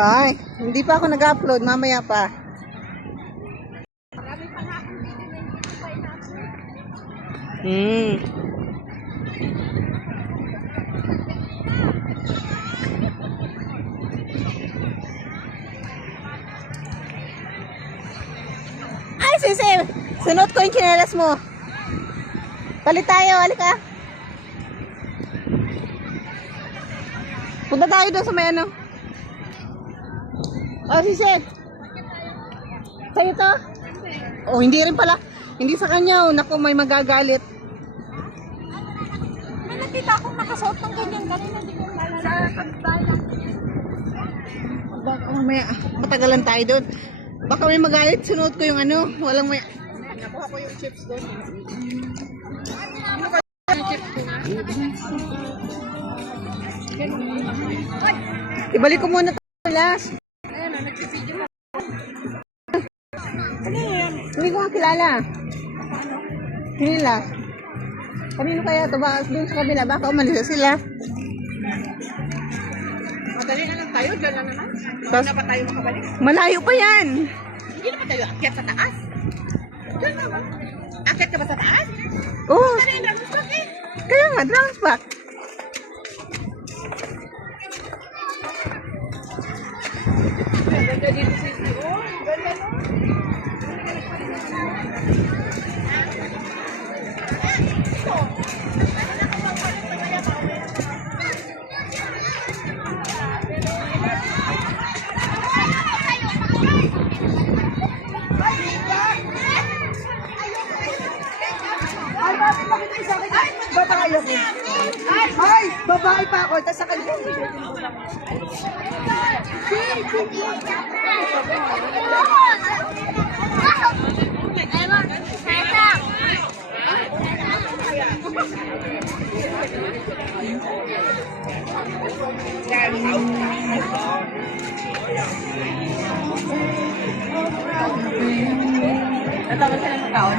Ay, hindi pa ako nag-upload. Mamaya pa. Ay, sisi! Sunod ko yung tsinelas mo. Palit tayo, halika. Punta tayo doon sa may ano. Oh, sisi. Sa'yo to? Oh, hindi rin pala. Hindi sa kanya. Oh, naku, may magagalit. May nakita akong nakasuot ng ganyan kanina. Hindi ko malala. Sa kapitbahay lang. Baka mamaya, matagalan tayo doon. Baka may magalit, sunuot ko yung ano, walang may... Nakuha ko yung chips doon. Ibalik ko muna ito, last. Ayun, nagsisidyo mo. Hindi ko nga kilala. Nila. Kanino kaya ito? Baka doon sa kabila, baka umalis na sila. Madali na lang tayo, dyan na naman. Tas, Na pa tayo makabalik? malayo pa yan. Hindi naman tayo akyat sa taas. Dyan naman. Akyat ka ba sa taas? Oo, Ano yung drums truck eh? kaya nga, transpac. Ganda dito sa ito. Ganda no? Babae ako. Ay, babae pa ako. Tapos sa kanya. Natawa sila ng taon.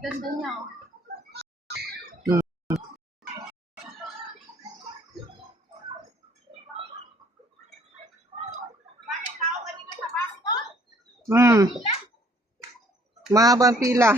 Ganda niya. Mahabang pila.